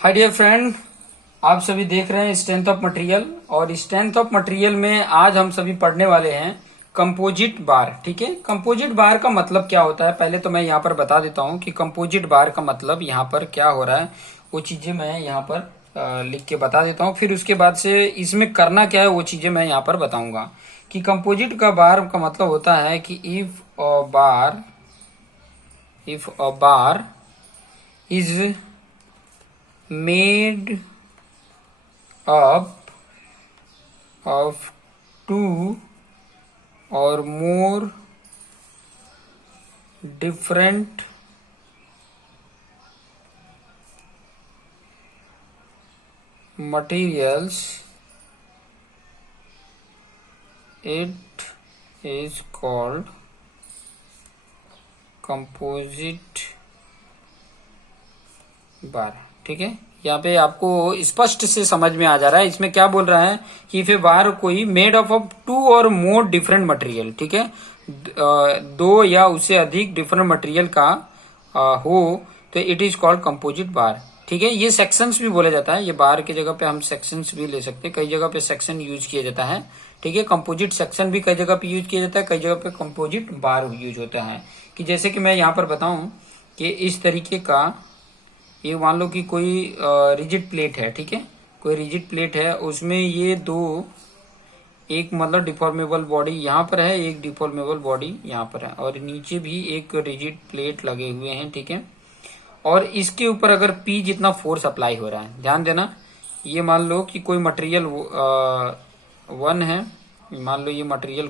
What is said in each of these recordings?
Hi dear friend, आप सभी देख रहे हैं स्ट्रेंथ ऑफ मटेरियल। और स्ट्रेंथ ऑफ मटेरियल में आज हम सभी पढ़ने वाले हैं कंपोजिट बार। ठीक है, कंपोजिट बार का मतलब क्या होता है पहले तो मैं यहाँ पर बता देता हूँ कि कंपोजिट बार का मतलब यहाँ पर क्या हो रहा है। वो चीजें मैं यहाँ पर लिख के बता देता हूँ, फिर उसके बाद से इसमें करना क्या है वो चीजें मैं यहाँ पर बताऊंगा। कि कंपोजिट का बार का मतलब होता है कि if a bar is made up of two or more different materials, it is called composite bar। ठीक है, यहाँ पे आपको स्पष्ट से समझ में आ जा रहा है इसमें क्या बोल रहा है कि इफ ए बार कोई मेड ऑफ टू और मोर डिफरेंट मटेरियल, ठीक है, दो या उससे अधिक डिफरेंट मटेरियल का हो तो इट इज कॉल्ड कंपोजिट बार। ठीक है, ये सेक्शंस भी बोला जाता है, ये बार की जगह पे हम सेक्शंस भी ले सकते हैं, कई जगह पे सेक्शन यूज किया जाता है। ठीक है, कंपोजिट सेक्शन भी कई जगह पे यूज किया जाता है, कई जगह पे कंपोजिट बार यूज होता है। कि जैसे कि मैं यहाँ पर बताऊं कि इस तरीके का, ये मान लो कि कोई रिजिड प्लेट है। ठीक है, कोई रिजिड प्लेट है, उसमें ये दो, एक मतलब डिफॉर्मेबल बॉडी यहाँ पर है, एक डिफॉर्मेबल बॉडी यहाँ पर है, और नीचे भी एक रिजिड प्लेट लगे हुए हैं। ठीक है, और इसके ऊपर अगर P जितना फोर्स अप्लाई हो रहा है, ध्यान देना, ये मान लो कि कोई मटेरियल 1 है, मान लो ये मटेरियल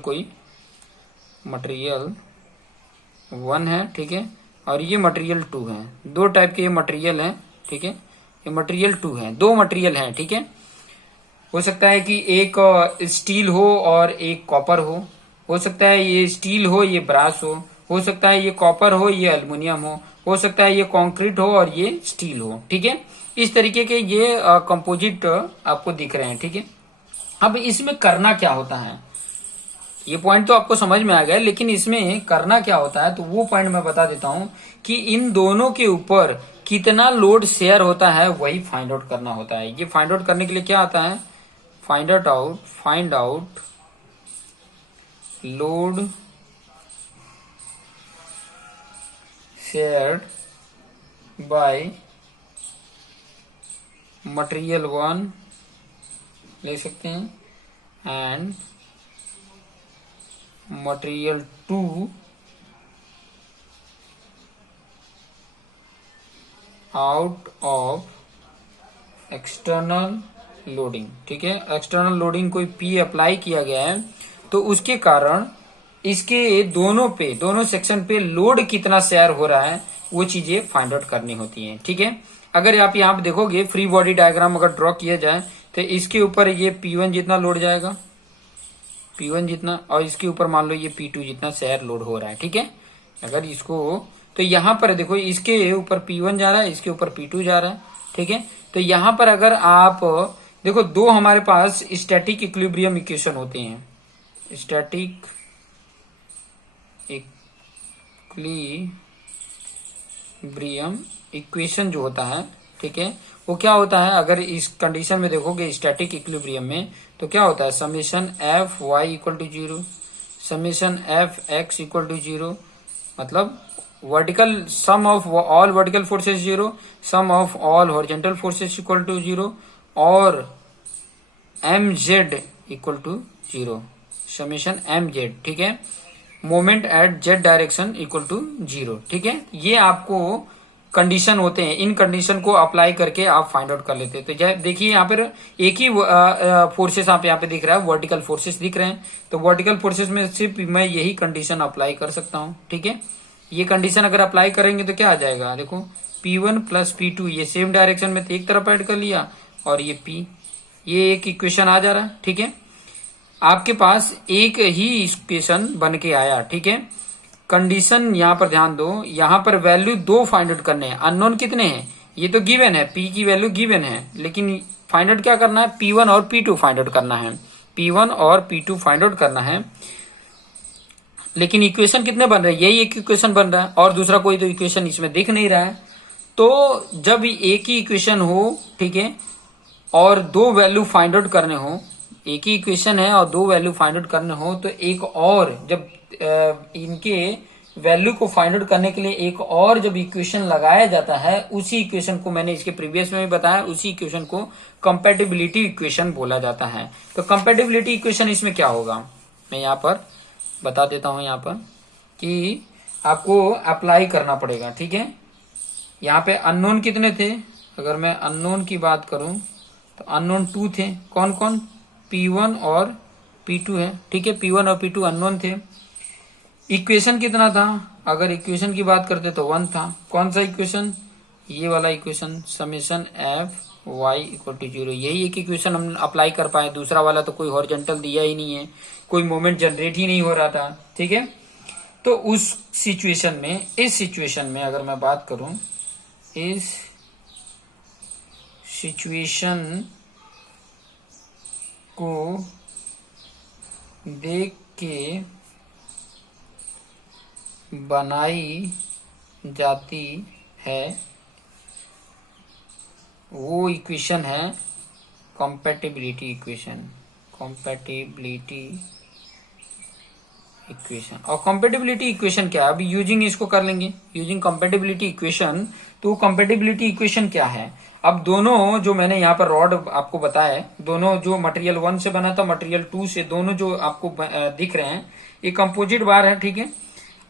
1 है। ठीक है, और ये मटेरियल 2 है, दो टाइप के ये मटेरियल हैं। ठीक है, ये मटेरियल 2 है, दो मटेरियल हैं। ठीक है, हो सकता है कि एक स्टील हो और एक कॉपर हो सकता है ये स्टील हो ये ब्रास हो सकता है ये कॉपर हो ये एल्युमिनियम हो सकता है ये कंक्रीट हो और ये स्टील हो। ठीक है, इस तरीके के ये कंपोजिट आपको दिख रहे हैं। ठीक है, अब इसमें करना क्या होता है, ये पॉइंट तो आपको समझ में आ गया, लेकिन इसमें करना क्या होता है तो वो पॉइंट मैं बता देता हूं कि इन दोनों के ऊपर कितना लोड शेयर होता है वही फाइंड आउट करना होता है। ये फाइंड आउट करने के लिए क्या आता है, find out load shared by material 1 ले सकते हैं and material 2 out of external loading. ठीक है, एक्सटर्नल लोडिंग कोई P अप्लाई किया गया है तो उसके कारण इसके दोनों सेक्शन पे लोड कितना शेयर हो रहा है वो चीजें फाइंड आउट करनी होती हैं। ठीक है, अगर आप यहाँ पे देखोगे फ्री बॉडी डायग्राम अगर ड्रॉ किया जाए तो इसके ऊपर ये P1 जितना लोड जाएगा, P1 जितना, और इसके ऊपर मान लो ये P2 जितना शेयर लोड हो रहा है। ठीक है, अगर इसको तो यहाँ पर देखो इसके ऊपर P1 जा रहा है, इसके ऊपर P2 जा रहा है। ठीक है, तो यहाँ पर अगर आप देखो दो हमारे पास स्टैटिक इक्विलिब्रियम इक्वेशन होते हैं, स्टैटिक इक्विलिब्रियम इक्वेशन जो होता है, ठीक है, वो क्या होता है, अगर इस कंडीशन में देखोगे स्टैटिक इक्विलिब्रियम में तो क्या होता है, summation F Y equal to 0, summation F X equal to 0, मतलब vertical sum of all vertical forces 0, sum of all horizontal forces equal to 0, और M Z equal to 0, summation M Z. ठीक है, moment at Z direction equal to 0। ठीक है, ये आपको condition होते हैं, इन कंडीशन को अप्लाई करके आप फाइंड आउट कर लेते हैं। तो देखिए यहाँ पर एक ही फोर्सेस आप यहाँ पे दिख रहा है, वर्टिकल फोर्सेस दिख रहे हैं, तो वर्टिकल फोर्सेस में सिर्फ मैं यही कंडीशन अप्लाई कर सकता हूँ। ठीक है, ये कंडीशन अगर अप्लाई करेंगे तो क्या आ जाएगा, देखो P1 प्लस P2 ये सेम डायरेक्शन में तो एक तरफ ऐड कर लिया, और ये P, ये एक इक्वेशन आ जा रहा है। ठीक है, आपके पास एक ही इक्वेशन बन के आया। ठीक है, कंडीशन यहाँ पर ध्यान दो, यहाँ पर वैल्यू दो फाइंड आउट करने हैं, अननोन कितने हैं, ये तो गिवन है, P की वैल्यू गिवन है, लेकिन फाइंड आउट क्या करना है, P1 और P2 फाइंड आउट करना है, P1 और P2 फाइंड आउट करना है। लेकिन इक्वेशन कितने बन रहे हैं, यही एक इक्वेशन बन रहा है और दूसरा कोई तो इक्वेशन इसमें दिख नहीं रहा है। तो जब एक ही इक्वेशन हो, ठीक है, और दो वैल्यू फाइंड आउट करने हो, एक ही इक्वेशन है और दो वैल्यू फाइंड आउट करने हो, तो एक और जब इनके वैल्यू को फाइंड आउट करने के लिए एक और जब इक्वेशन लगाया जाता है, उसी इक्वेशन को मैंने इसके प्रीवियस में भी बताया, उसी इक्वेशन को कंपैटिबिलिटी इक्वेशन बोला जाता है। तो कंपैटिबिलिटी इक्वेशन इसमें क्या होगा, मैं यहाँ पर बता देता हूं, यहाँ पर कि आपको अप्लाई करना पड़ेगा, ठीक है। यहाँ पे अननोन कितने थे, अगर मैं अननोन की बात करूं तो अननोन 2 थे, कौन कौन, P1 और P2 है, ठीक है, P1 और P2 अननोन थे। इक्वेशन कितना था, अगर इक्वेशन की बात करते तो 1 था, कौन सा इक्वेशन, ये वाला equation, summation F Y equal to 0, यही एक इक्वेशन हम अप्लाई कर पाए, दूसरा वाला तो कोई हॉरिजॉन्टल दिया ही नहीं है, कोई मोमेंट जनरेट ही नहीं हो रहा था, ठीक है। तो उस सिचुएशन में, इस सिचुएशन में अगर मैं बात करूं, इस सिचुएशन को देख के बनाई जाती है, वो इक्वेशन है कंपैटिबिलिटी इक्वेशन, कंपैटिबिलिटी इक्वेशन। और कंपैटिबिलिटी इक्वेशन क्या है, अभी यूजिंग इसको कर लेंगे, यूजिंग कंपैटिबिलिटी इक्वेशन। तो कंपैटिबिलिटी इक्वेशन क्या है, अब दोनों जो मैंने यहाँ पर रॉड आपको बताया, दोनों जो मटेरियल 1 से बना था, मटेरियल 2 से, दोनों जो आपको दिख रहे हैं, ये कंपोजिट बार है, ठीक है।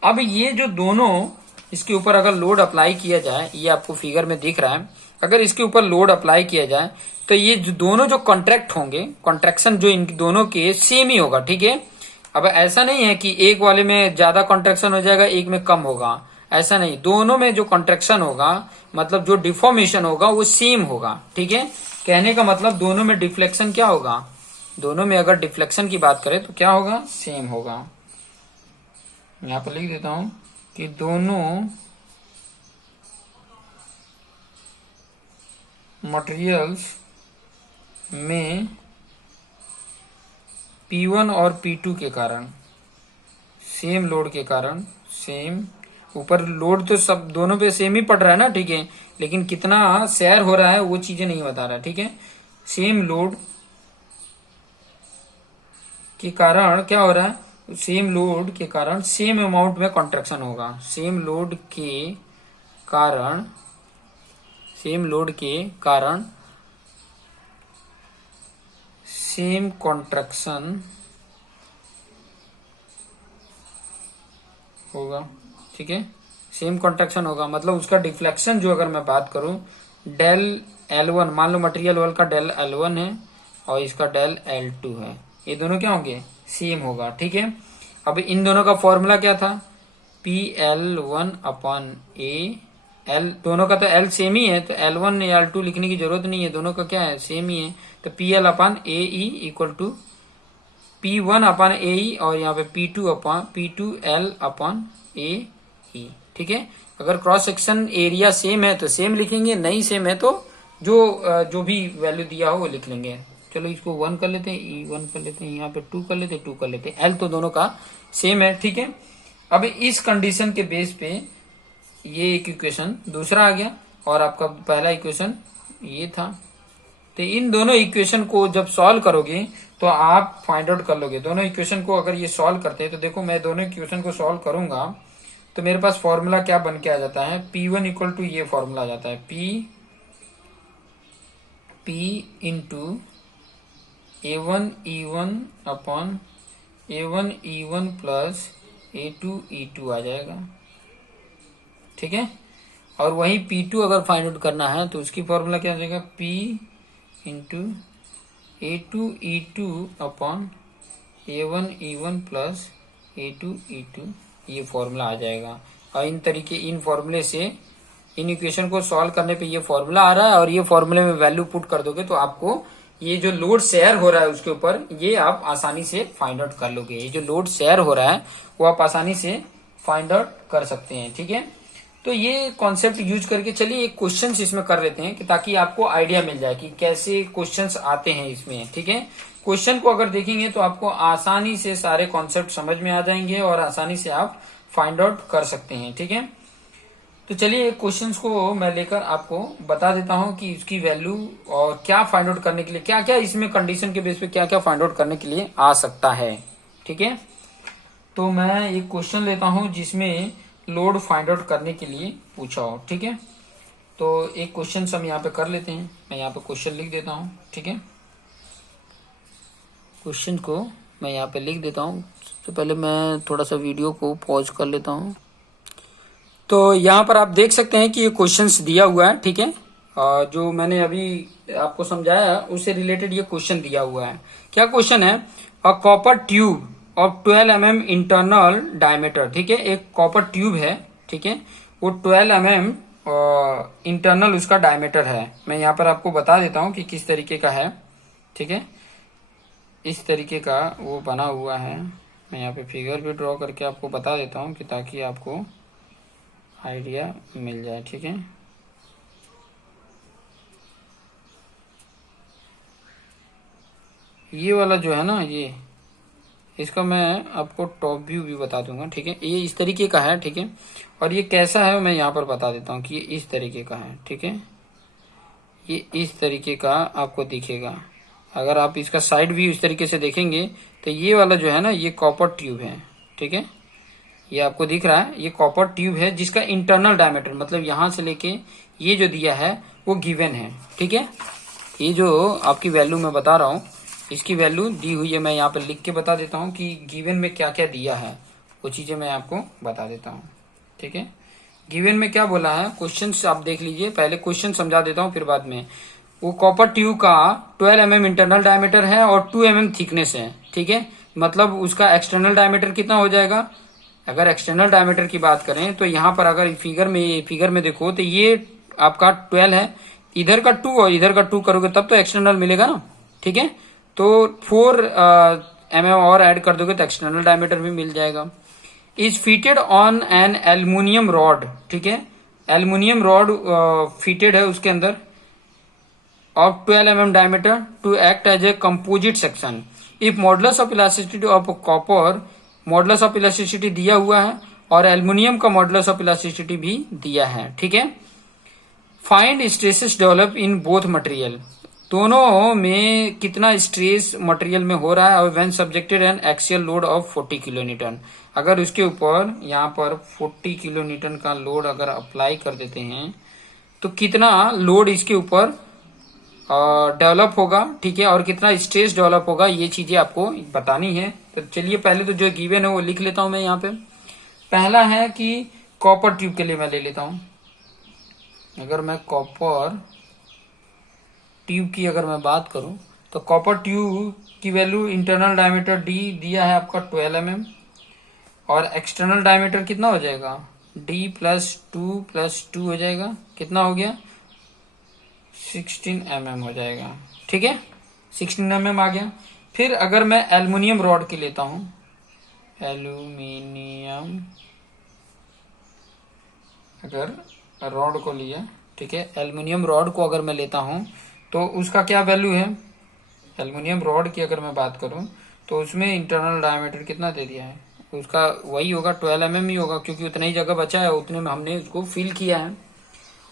अब ये जो दोनों, इसके ऊपर अगर लोड अप्लाई किया जाए, ये आपको फिगर में दिख रहा है, अगर इसके ऊपर लोड अप्लाई किया जाए तो ये जो दोनों जो कॉन्ट्रैक्ट होंगे, कॉन्ट्रैक्शन जो इन दोनों के सेम ही होगा, ठीक है। अब ऐसा नहीं है कि एक वाले में ज्यादा कॉन्ट्रैक्शन हो जाएगा, एक में कम होगा, ऐसा नहीं, दोनों में जो कॉन्ट्रैक्शन होगा, मतलब जो डिफॉर्मेशन होगा वो सेम होगा, ठीक है। कहने का मतलब दोनों में डिफ्लेक्शन क्या होगा, दोनों में अगर डिफ्लेक्शन की बात करें तो क्या होगा, सेम होगा। यहां पर लिख देता हूं कि दोनों मटेरियल्स में P1 और P2 के कारण, सेम लोड के कारण, सेम, ऊपर लोड तो सब दोनों पे सेम ही पड़ रहा है ना, ठीक है, लेकिन कितना शेयर हो रहा है वो चीजें नहीं बता रहा, ठीक है। सेम लोड के कारण क्या हो रहा है, सेम लोड के कारण सेम अमाउंट में कॉन्ट्रैक्शन होगा, सेम लोड के कारण, सेम लोड के कारण सेम कॉन्ट्रैक्शन होगा, ठीक है, सेम कॉन्ट्रैक्शन होगा, मतलब उसका डिफ्लेक्शन जो, अगर मैं बात करूं, डेल L1, मान लो मटेरियल वाल का डेल L1 है और इसका डेल L2 है, ये दोनों क्या होंगे, सेम होगा, ठीक है। अब इन दोनों का फॉर्मूला क्या था, PL1 अपॉन A, L दोनों का तो L सेम ही है, तो L1 या L2 लिखने की जरूरत नहीं है, दोनों का क्या है, सेम ही है। तो PL upon AE equal to P1 upon AE, और यहाँ पे P2 upon P2L upon AE, ठीक है। अगर क्रॉस सेक्शन एरिया सेम है तो सेम लिखेंगे, नहीं सेम है तो जो भी वैल्यू दिया हो वो लिख लेंगे। चलो इसको 1 कर लेते हैं, E1 कर लेते हैं, यहाँ पे 2 कर लेते हैं, 2 कर लेते हैं, L तो दोनों का सेम है, ठीक है। अब इस कंडीशन के बेस पे ये एक इक्वेशन दूसरा आ गया, और आपका पहला इक्वेशन ये था। तो इन दोनों इक्वेशन को जब सॉल्व करोगे तो आप फाइंड आउट कर लोगे, दोनों इक्वेशन को अगर ये सॉल्व करते हैं तो देखो मैं दोनों इक्वेशन को सॉल्व करूंगा तो मेरे पास फॉर्मूला क्या बन के आ जाता है, P1 इक्वल टू ये फॉर्मूला आ जाता है, P into A1 E1 upon A1 E1 plus A2 E2 आ जाएगा, ठीक है। और वही P2 अगर फाइंड आउट करना है तो उसकी फॉर्मूला क्या आ जाएगा, P into A2 E2 upon A1 E1 plus A2 E2, ये फॉर्मूला आ जाएगा। और इन फॉर्मूले से, इन इक्वेशन को सॉल्व करने पे ये फॉर्मूला आ रहा है, और ये फॉर्मूले में वैल्यू पुट कर दोगे तो आपको ये जो लोड शेयर हो रहा है उसके ऊपर, ये आप आसानी से फाइंड आउट कर लोगे। ये जो लोड शेयर हो रहा है वो आप आसानी से फाइंड आउट कर सकते हैं, ठीक है। तो ये कॉन्सेप्ट यूज करके चलिए एक क्वेश्चंस इसमें कर लेते हैं कि ताकि आपको आइडिया मिल जाए कि कैसे क्वेश्चंस आते हैं इसमें, ठीक है। क्वेश्चन को अगर देखेंगे तो आपको आसानी से सारे कॉन्सेप्ट समझ में आ जाएंगे और आसानी से आप फाइंड आउट कर सकते हैं, ठीक है। तो चलिए क्वेश्चंस को मैं लेकर आपको बता देता हूं कि इसकी वैल्यू और क्या फाइंड आउट करने के लिए क्या क्या इसमें कंडीशन के बेस पे क्या क्या फाइंड आउट करने के लिए आ सकता है। ठीक है, तो मैं एक क्वेश्चन लेता हूं जिसमें लोड फाइंड आउट करने के लिए पूछा हो। ठीक है, तो एक क्वेश्चन हम यहाँ पे कर लेते हैं। मैं यहाँ पे क्वेश्चन लिख देता हूँ। ठीक है, क्वेश्चन को मैं यहाँ पे लिख देता हूँ। तो पहले मैं थोड़ा सा वीडियो को पॉज कर लेता हूँ। तो यहाँ पर आप देख सकते हैं कि ये क्वेश्चंस दिया हुआ है। ठीक है, जो मैंने अभी आपको समझाया उससे रिलेटेड ये क्वेश्चन दिया हुआ है। क्या क्वेश्चन है? A copper tube of 12 mm internal diameter. ठीक है, एक कॉपर ट्यूब है। ठीक है, वो 12 mm इंटरनल उसका डायमीटर है। मैं यहाँ पर आपको बता देता हूँ कि किस तरीके का है। ठीक है, इस तरीके का वो बना हुआ है। मैं यहाँ पे फिगर भी ड्रॉ करके आपको बता देता हूँ कि ताकि आपको आइडिया मिल जाए। ठीक है, ये वाला जो है ना, ये इसका मैं आपको टॉप व्यू भी बता दूंगा। ठीक है, ये इस तरीके का है। ठीक है, और ये कैसा है मैं यहाँ पर बता देता हूँ कि ये इस तरीके का है। ठीक है, ये इस तरीके का आपको दिखेगा। अगर आप इसका साइड व्यू इस तरीके से देखेंगे तो ये वाला जो है ना, ये कॉपर ट्यूब है। ठीक है, ये आपको दिख रहा है, ये कॉपर ट्यूब है जिसका इंटरनल डायमीटर मतलब यहां से लेके ये जो दिया है वो गिवन है। ठीक है, ये जो आपकी वैल्यू मैं बता रहा हूँ इसकी वैल्यू दी हुई है। मैं यहाँ पर लिख के बता देता हूँ कि गिवन में क्या क्या दिया है, वो चीजें मैं आपको बता देता हूँ। ठीक है, गिवन में क्या बोला है, क्वेश्चन आप देख लीजिए। पहले क्वेश्चन समझा देता हूँ फिर बाद में। वो कॉपर ट्यूब का 12 mm इंटरनल डायमीटर है और 2 mm थिकनेस है। ठीक है, मतलब उसका एक्सटर्नल डायमीटर कितना हो जाएगा? अगर एक्सटर्नल डायमीटर की बात करें तो यहाँ पर अगर फिगर में देखो तो ये आपका 12 है, इधर का 2 और इधर का 2 करोगे तब तो एक्सटर्नल मिलेगा ना। ठीक है, तो 4 mm और ऐड कर दोगे तो एक्सटर्नल डायमीटर भी मिल जाएगा। Is fitted on an aluminium rod. ठीक है, एल्यूमिनियम रॉड फिटेड है उसके अंदर of 12 mm diameter to act as a composite section. If modulus of elasticity of copper, modulus of elasticity दिया हुआ है और एल्युमिनियम का modulus of elasticity भी दिया है। ठीक है, find stresses develop in both material. दोनों में कितना स्ट्रेस मटेरियल में हो रहा है और when subjected N axial load of 40 kilo Newton. अगर उसके ऊपर यहाँ पर 40 किलो न्यूटन का लोड अगर अप्लाई कर देते हैं तो कितना लोड इसके ऊपर डेवलप होगा। ठीक है, और कितना स्ट्रेस डेवलप होगा, ये चीजें आपको बतानी है। तो चलिए पहले तो जो गिवन है वो लिख लेता हूं मैं यहाँ पे। पहला है कि कॉपर ट्यूब के लिए मैं ले लेता हूं। अगर मैं कॉपर ट्यूब की अगर मैं बात करूं तो कॉपर ट्यूब की वैल्यू इंटरनल डायमीटर डी दिया है आपका 12 mm और एक्सटर्नल डायमीटर कितना हो जाएगा? डी प्लस टू हो जाएगा। कितना हो गया? 16 mm हो जाएगा। ठीक है, 16 mm आ गया। फिर अगर मैं एल्युमिनियम रॉड की लेता हूं, एल्युमिनियम अगर रॉड को लिया, ठीक है, एल्युमिनियम रॉड को अगर मैं लेता हूं तो उसका क्या वैल्यू है? एल्युमिनियम रॉड की अगर मैं बात करूं तो उसमें इंटरनल डायमीटर कितना दे दिया है? उसका वही होगा 12 mm ही होगा, क्योंकि उतना ही जगह बचा है, उतने में हमने उसको फिल किया है।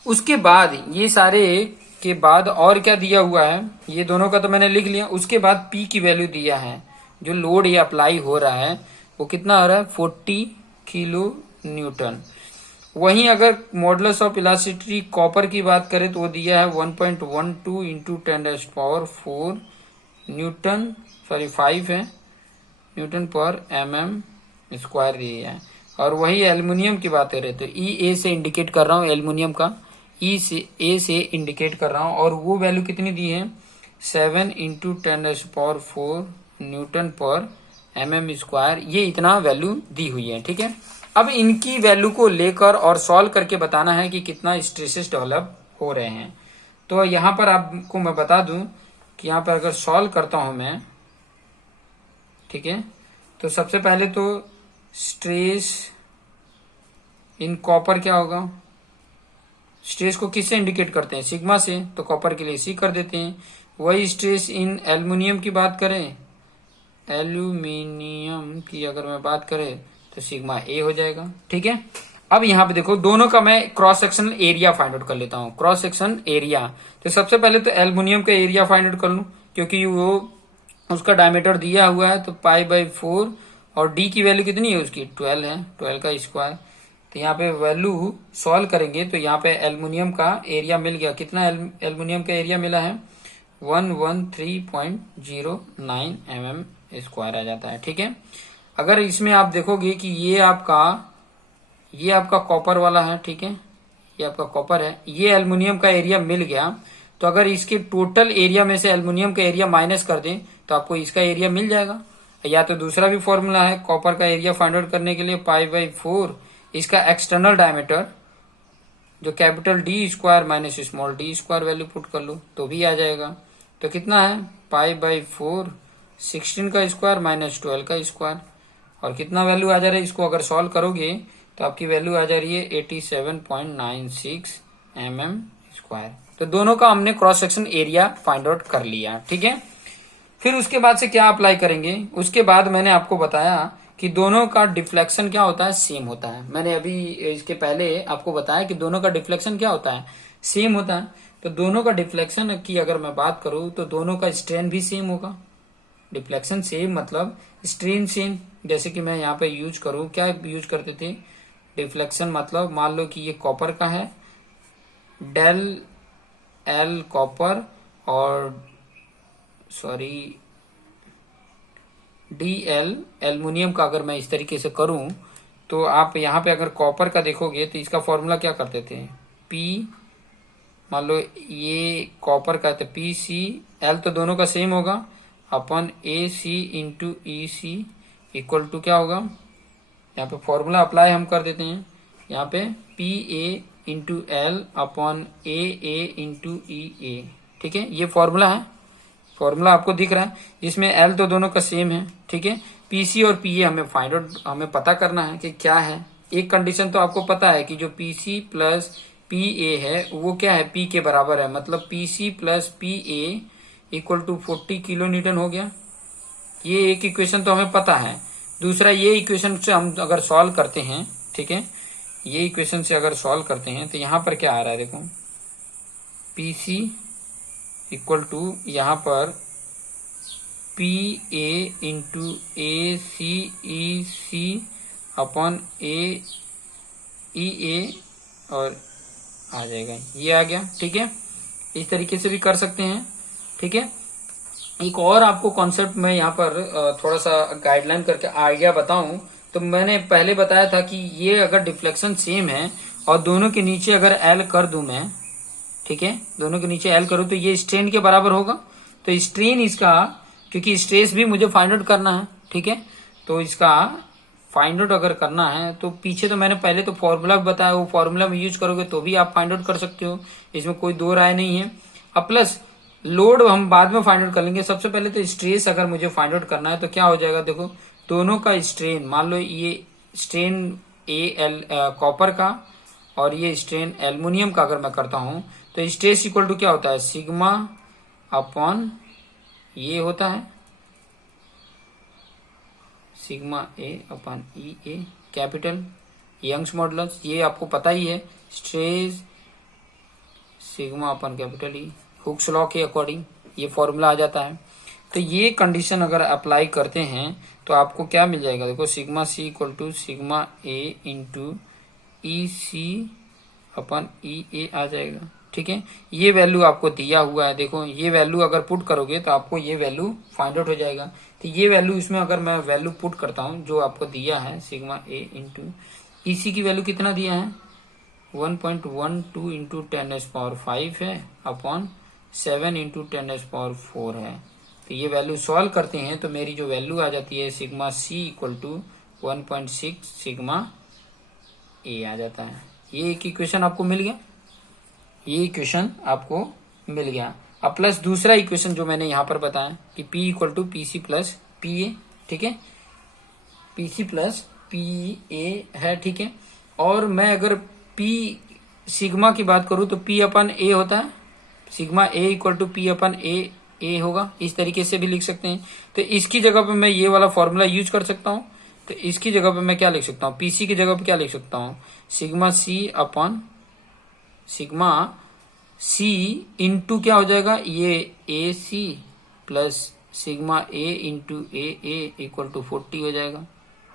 उसके बाद ये सारे के बाद और क्या दिया हुआ है, ये दोनों का तो मैंने लिख लिया। उसके बाद P की वैल्यू दिया है, जो लोड ये अप्लाई हो रहा है वो कितना आ रहा है? 40 किलो न्यूटन। वहीं अगर मॉडुलस ऑफ इलास्टिसिटी कॉपर की बात करें तो वो दिया है 1.12 इंटू 10⁴ न्यूटन, सॉरी 5 है, न्यूटन पर mm² दिया है। और वही एल्युमिनियम की बात करें तो E से इंडिकेट कर रहा हूँ, एल्युमिनियम का ए से इंडिकेट कर रहा हूँ, और वो वैल्यू कितनी दी है? 7 इंटू 10⁴ न्यूटन पर mm²। ये इतना वैल्यू दी हुई है। ठीक है, अब इनकी वैल्यू को लेकर और सॉल्व करके बताना है कि कितना स्ट्रेसेस डेवलप हो रहे हैं। तो यहाँ पर आपको मैं बता दूं कि यहाँ पर अगर सॉल्व करता हूं मैं, ठीक है, तो सबसे पहले तो स्ट्रेस इन कॉपर क्या होगा? स्ट्रेस को किससे इंडिकेट करते हैं? सिग्मा से, तो कॉपर के लिए सी कर देते हैं। वही स्ट्रेस इन एल्युमिनियम की बात करें, एल्यूमिनियम की अगर मैं बात करें तो सिग्मा ए हो जाएगा। ठीक है, अब यहाँ पे देखो दोनों का मैं cross sectional area find out कर लेता हूँ। क्रॉस सेक्शन एरिया, तो सबसे पहले तो एल्युमिनियम का एरिया फाइंड आउट कर लूं, क्योंकि वो उसका डायमीटर दिया हुआ है, तो π/4 और डी की वैल्यू कितनी है उसकी 12 है, 12 का स्क्वायर। तो यहाँ पे वैल्यू सॉल्व करेंगे तो यहाँ पे एल्युमिनियम का एरिया मिल गया, कितना एल्युमिनियम का एरिया मिला है 113.09 mm स्क्वायर आ जाता है। ठीक है, अगर इसमें आप देखोगे कि ये आपका कॉपर वाला है, ठीक है, ये आपका कॉपर है, ये एल्युमिनियम का एरिया मिल गया, तो अगर इसके टोटल एरिया में से एल्युमिनियम का एरिया माइनस कर दें तो आपको इसका एरिया मिल जाएगा। या तो दूसरा भी फॉर्मूला है कॉपर का एरिया फाइंड आउट करने के लिए π/4 इसका एक्सटर्नल डायमीटर जो capital D square minus small D square value put कर लो तो भी आ जाएगा। तो कितना है π/4 16 का स्क्वायर माइनस 12 का स्क्वायर, और कितना वैल्यू आ जा रहा है, इसको अगर सॉल्व करोगे तो आपकी वैल्यू आ जा रही है 87.96 mm स्क्वायर। तो दोनों का हमने cross section area find out कर लिया। ठीक है, फिर उसके बाद से क्या अप्लाई करेंगे, उसके बाद मैंने आपको बताया कि दोनों का डिफ्लेक्शन क्या होता है, सेम होता है। मैंने अभी इसके पहले आपको बताया कि दोनों का डिफ्लेक्शन क्या होता है, सेम होता है। तो दोनों का डिफ्लेक्शन की अगर मैं बात करूं तो दोनों का स्ट्रेन भी सेम होगा। डिफ्लेक्शन सेम मतलब स्ट्रेन सेम। जैसे कि मैं यहाँ पे यूज करूं, क्या यूज करते थे, डिफ्लेक्शन मतलब मान लो कि ये कॉपर का है, डेल एल कॉपर और डी एल एल्युमिनियम का अगर मैं इस तरीके से करूं तो आप यहाँ पे अगर कॉपर का देखोगे तो इसका फॉर्मूला क्या करते थे, पी, मान लो ये कॉपर का तो पी सी एल तो दोनों का सेम होगा अपन A C into E C equal to क्या होगा, यहाँ पे फॉर्मूला अप्लाई हम कर देते हैं, यहाँ पे P A into L upon A into E A. ठीक है, ये फॉर्मूला है, फॉर्मूला आपको दिख रहा है, जिसमें एल तो दोनों का सेम है। ठीक है, पीसी और पीए हमें पता करना है कि क्या है। एक कंडीशन तो आपको पता है कि जो पीसी प्लस पीए है वो क्या है, पी के बराबर है, मतलब PC plus PA equal to 40 kilo newton हो गया। ये एक इक्वेशन तो हमें पता है। दूसरा, ये इक्वेशन से हम अगर सॉल्व करते हैं, ठीक है, ये इक्वेशन से अगर सॉल्व करते हैं तो यहाँ पर क्या आ रहा है, देखो पीसी इक्वल टू यहाँ पर P A into A C E C upon A और आ जाएगा, ये आ गया। ठीक है, इस तरीके से भी कर सकते हैं। ठीक है, एक और आपको कॉन्सेप्ट में यहाँ पर थोड़ा सा गाइडलाइन करके आइडिया बताऊं तो मैंने पहले बताया था कि ये अगर डिफ्लेक्शन सेम है और दोनों के नीचे अगर एल कर दूं मैं, ठीक है, दोनों के नीचे एल करूं तो ये स्ट्रेन के बराबर होगा। तो स्ट्रेन इसका, क्योंकि स्ट्रेस भी मुझे फाइंड आउट करना है, ठीक है, तो इसका फाइंड आउट अगर करना है तो पीछे तो मैंने पहले तो फॉर्मूला बताया, वो फॉर्मूला में यूज करोगे तो भी आप फाइंड आउट कर सकते हो, इसमें कोई दो राय नहीं है। अब प्लस लोड हम बाद में फाइंड आउट कर लेंगे। सबसे पहले तो स्ट्रेस अगर मुझे फाइंड आउट करना है तो क्या हो जाएगा, देखो दोनों का स्ट्रेन, मान लो ये स्ट्रेन ए एल कॉपर का और ये स्ट्रेन एल्युमिनियम का अगर मैं करता हूं तो स्ट्रेस इक्वल टू क्या होता है, सिग्मा अपॉन ये होता है सिग्मा ए अपॉन ई ए कैपिटल यंग्स मॉडुलस, ये आपको पता ही है, stress sigma upon capital E, Hooke's law के अकॉर्डिंग ये फॉर्मूला आ जाता है। तो ये कंडीशन अगर अप्लाई करते हैं तो आपको क्या मिल जाएगा, देखो sigma C equal to sigma A into E C upon E A आ जाएगा। ठीक है, ये वैल्यू आपको दिया हुआ है, देखो ये वैल्यू अगर पुट करोगे तो आपको ये वैल्यू फाइंड आउट हो जाएगा। तो ये वैल्यू इसमें अगर मैं वैल्यू पुट करता हूँ जो आपको दिया है सिग्मा ए इंटू ई सी की वैल्यू कितना दिया है 1.12 इंटू 10⁻5 है अपॉन 7 इंटू 10⁻4 है। तो ये वैल्यू सॉल्व करते हैं तो मेरी जो वैल्यू आ जाती है sigma C equal to 1.6 sigma A आ जाता है। ये एक इक्वेशन आपको मिल गया, ये इक्वेशन आपको मिल गया। अब प्लस दूसरा इक्वेशन जो मैंने यहाँ पर बताया कि P equal to P C plus P A, ठीक है, P C plus P A है। ठीक है, और मैं अगर P सिग्मा की बात करूं तो P अपन ए होता है, sigma A equal to P upon A होगा, इस तरीके से भी लिख सकते हैं। तो इसकी जगह पे मैं ये वाला फॉर्मूला यूज कर सकता हूँ। तो इसकी जगह पे मैं क्या लिख सकता हूँ, पीसी की जगह पे क्या लिख सकता हूँ, sigma C upon sigma C into क्या हो जाएगा, ये A C plus sigma A into A equal to 40 हो जाएगा।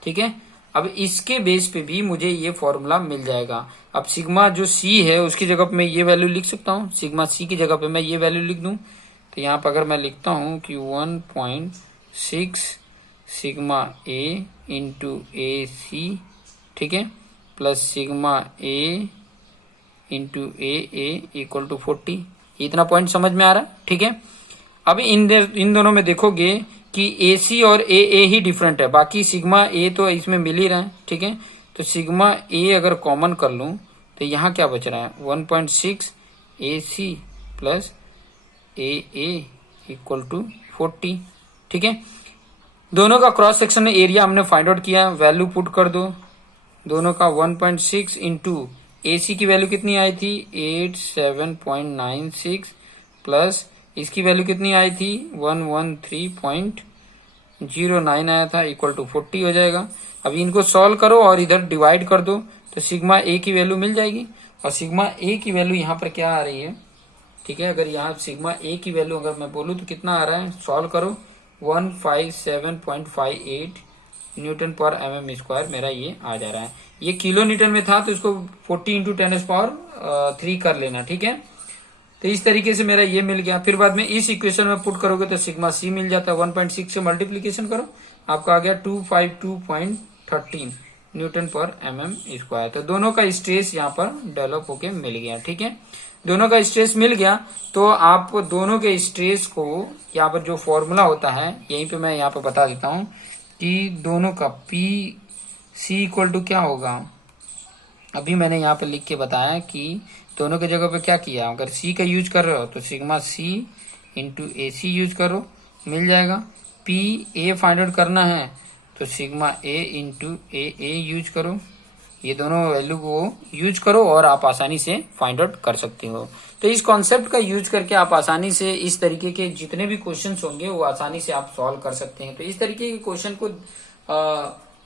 ठीक है, अब इसके बेस पे भी मुझे ये फॉर्मूला मिल जाएगा। अब सिग्मा जो सी है उसकी जगह पे मैं ये वैल्यू लिख सकता हूँ, सिग्मा सी की जगह पे मैं ये वैल्यू लिख दूं, तो यहाँ पर अगर मैं लिखता हूँ कि 1.6 sigma A into A C, ठीक है, plus sigma A into A equal to 40, इतना पॉइंट समझ में आ रहा है। ठीक है, अब इन दोनों में देखोगे कि ए सी और ए ही डिफरेंट है, बाकी सिग्मा ए तो इसमें मिल ही रहा है। ठीक है, तो सिग्मा ए अगर कॉमन कर लूं तो यहाँ क्या बच रहा है, 1.6 A C plus A equal to 40। ठीक है, दोनों का क्रॉस सेक्शन एरिया हमने फाइंड आउट किया, वैल्यू पुट कर दो दोनों का, 1.6 इंटू ए सी की वैल्यू कितनी आई थी 87.96 प्लस इसकी वैल्यू कितनी आई थी 113.09 आया था, इक्वल टू 40 हो जाएगा। अब इनको सॉल्व करो और इधर डिवाइड कर दो तो सिग्मा ए की वैल्यू मिल जाएगी, और सिग्मा ए की वैल्यू यहाँ पर क्या आ रही है। ठीक है, अगर यहाँ सिग्मा ए की वैल्यू अगर मैं बोलूँ तो कितना आ रहा है, सॉल्व करो, 157.58 न्यूटन पर mm स्क्वायर मेरा ये आ जा रहा है। ये किलो न्यूटन में था तो इसको 40 इंटू 10⁻³ कर लेना। ठीक है, तो इस तरीके से मेरा ये मिल गया। फिर बाद में इस इक्वेशन में पुट करोगे तो सिग्मा सी मिल जाता है, 1.6 से मल्टीप्लीकेशन करो आपका आ गया 252.13 न्यूटन पर mm स्क्वायर। तो दोनों का स्ट्रेस यहाँ पर डेवलप होके मिल गया। ठीक है, दोनों का स्ट्रेस मिल गया तो आप दोनों के स्ट्रेस को यहाँ पर जो फॉर्मूला होता है यहीं पे मैं यहाँ पे बता देता हूँ कि दोनों का पी सी इक्वल टू क्या होगा। अभी मैंने यहाँ पे लिख के बताया कि दोनों की जगह पे क्या किया, अगर सी का यूज कर रहे हो तो sigma C into A C use करो, मिल जाएगा। पी ए फाइंड आउट करना है तो sigma A into A use करो, ये दोनों वैल्यू को यूज करो और आप आसानी से फाइंड आउट कर सकते हो। तो इस कॉन्सेप्ट का यूज करके आप आसानी से इस तरीके के जितने भी क्वेश्चंस होंगे वो आसानी से आप सॉल्व कर सकते हैं। तो इस तरीके के क्वेश्चन को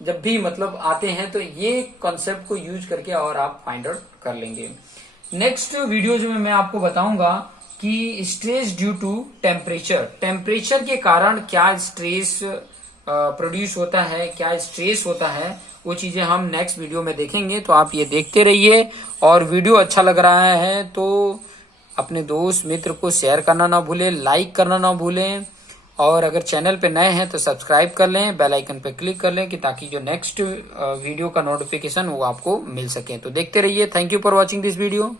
जब भी मतलब आते हैं तो ये कॉन्सेप्ट को यूज करके और आप फाइंड आउट कर लेंगे। नेक्स्ट वीडियोज में मैं आपको बताऊंगा कि स्ट्रेस ड्यू टू टेम्परेचर के कारण क्या स्ट्रेस प्रोड्यूस होता है, क्या स्ट्रेस होता है, वो चीजें हम नेक्स्ट वीडियो में देखेंगे। तो आप ये देखते रहिए, और वीडियो अच्छा लग रहा है तो अपने दोस्त मित्र को शेयर करना ना भूलें, लाइक करना ना भूलें, और अगर चैनल पे नए हैं तो सब्सक्राइब कर लें, बेल आइकन पे क्लिक कर लें कि ताकि जो नेक्स्ट वीडियो का नोटिफिकेशन वो आपको मिल सके। तो देखते रहिए। Thank you for watching this video.